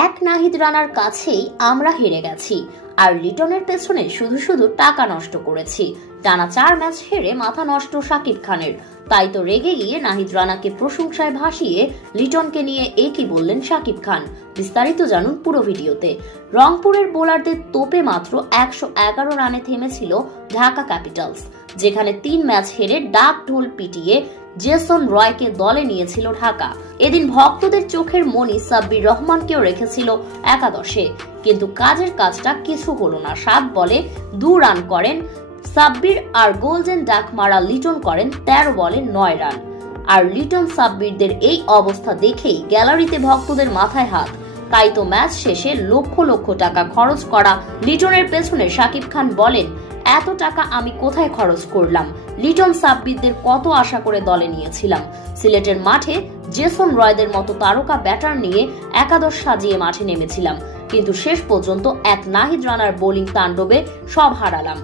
এক নাহিদ রানার কাছেই আমরা হেরে গেছি আর লিটনের পেছনে শুধু শুধু টাকা নষ্ট করেছি। টানা 4 ম্যাচ হেরে মাথা নষ্ট শাকিব খানের। তাই তো রেগে গিয়ে নাহিদ রানাকে প্রশংসায় ভাসিয়ে লিটনকে নিয়ে একই বললেন শাকিব খান। বিস্তারিত জানুন পুরো ভিডিওতে। রংপুরের বোলারদের তোপে মাত্র 111 রানে থেমেছিল ঢাকা ক্যাপিটালস, যেখানে 3 ম্যাচ হেরে ডাক ঢোল পিটিয়ে জেসন রয়কে দলে নিয়েছিল ঢাকা। এদিন ভক্তদের চোখের মনি সাব্বির রহমানকেও রেখেছিল একাদশে, কিন্তু কাজের কাজটা কিছু হলো না। 7 বলে 2 রান করেন সাব্বির আর গোল্ডেন ডাক মারা লিটন করেন 13 বলে 9 রান। আর লিটন সাব্বিরদের এই অবস্থা দেখেই গ্যালারিতে ভক্তদের মাথায় হাত। তাই তো ম্যাচ শেষে লক্ষ লক্ষ টাকা খরচ করা লিটনের পেছনে শাকিব খান বলেন, এত টাকা আমি কোথায় খরচ করলাম? লিটন সাব্বিরদের কত আশা করে দলে নিয়েছিলাম। সিলেটের মাঠে জেসন রয়দের মতো তারকা ব্যাটার নিয়ে একাদশ সাজিয়ে মাঠে নেমেছিলাম, কিন্তু শেষ পর্যন্ত এক নাহিদ রানার বোলিং তাণ্ডবে সব হারালাম।